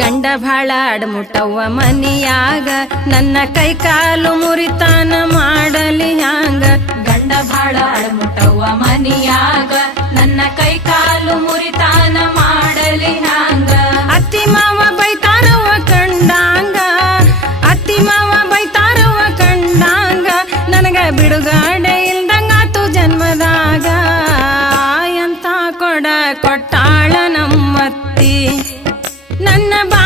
ಗಂಡ ಭಾಳ ಅಡಮುಟ್ಟವ್ವ ಮನಿಯಾಗ ನನ್ನ ಕೈ ಕಾಲು ಮುರಿತಾನ ಮಾಡಲಿ ಹ್ಯಾಂಗ ಗಂಡ ಭಾಳ ಅಡಮುಟ್ಟವ್ವ ಮನಿಯಾಗ ನನ್ನ ಕೈ ಕಾಲು ಮುರಿತಾನ ಮಾಡಲಿ ಹ್ಯಾಂಗ ಅತ್ತಿ ಮಾವ ಬೈತಾರವ್ವ ಕಂಡಾಂಗ ಅತ್ತಿ ಮಾವ ಬೈತಾರವ್ವ ಕಂಡಾಂಗ ನನಗ ಬಿಡುಗಡೆ ಇಲ್ದಂಗಾತು ಜನ್ಮದಾಗ ಎಂತ ಕೊಡ ಕೊಟ್ಟಾಳ ನಮ್ಮತ್ತಿ ನನ್ನ ಬಾ